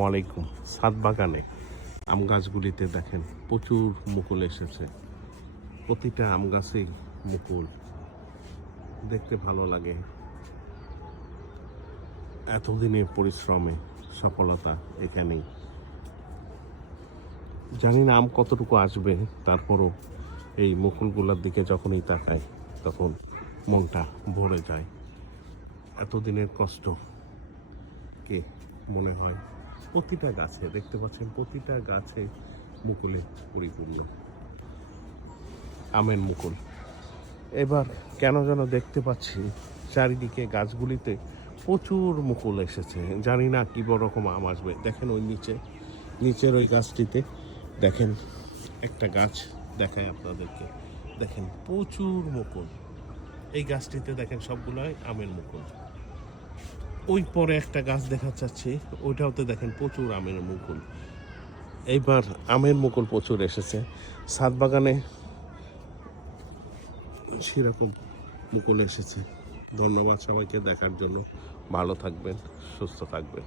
ওয়ালাইকুম। ছাদ বাগানে আম গাছগুলিতে দেখেন প্রচুর মুকুল এসেছে। প্রতিটা আম গাছেই মুকুল, দেখতে ভালো লাগে। এতদিনের পরিশ্রমে সফলতা এখানেই। জানি না আম কতটুকু আসবে, তারপরও এই মুকুলগুলোর দিকে যখনই তাকাই তখন মনটা ভরে যায়। এতদিনের কষ্ট কে মনে হয়। প্রতিটা গাছে দেখতে পাচ্ছেন, প্রতিটা গাছে মুকুলে পরিপূর্ণ, আমের মুকুল। এবার কেন যেন দেখতে পাচ্ছি চারিদিকে গাছগুলিতে প্রচুর মুকুল এসেছে। জানি না কি বড় রকম আম আসবে। দেখেন ওই নিচের ওই গাছটিতে দেখেন, একটা গাছ দেখায় আপনাদেরকে, দেখেন প্রচুর মুকুল। এই গাছটিতে দেখেন সবগুলোই আমের মুকুল। ওই পরে একটা গাছ দেখা যাচ্ছে, ওইটাতে দেখেন প্রচুর আমের মুকুল। এইবার আমের মুকুল প্রচুর এসেছে ছাদ বাগানে, সেরকম মুকুল এসেছে। ধন্যবাদ সবাইকে দেখার জন্য। ভালো থাকবেন, সুস্থ থাকবেন।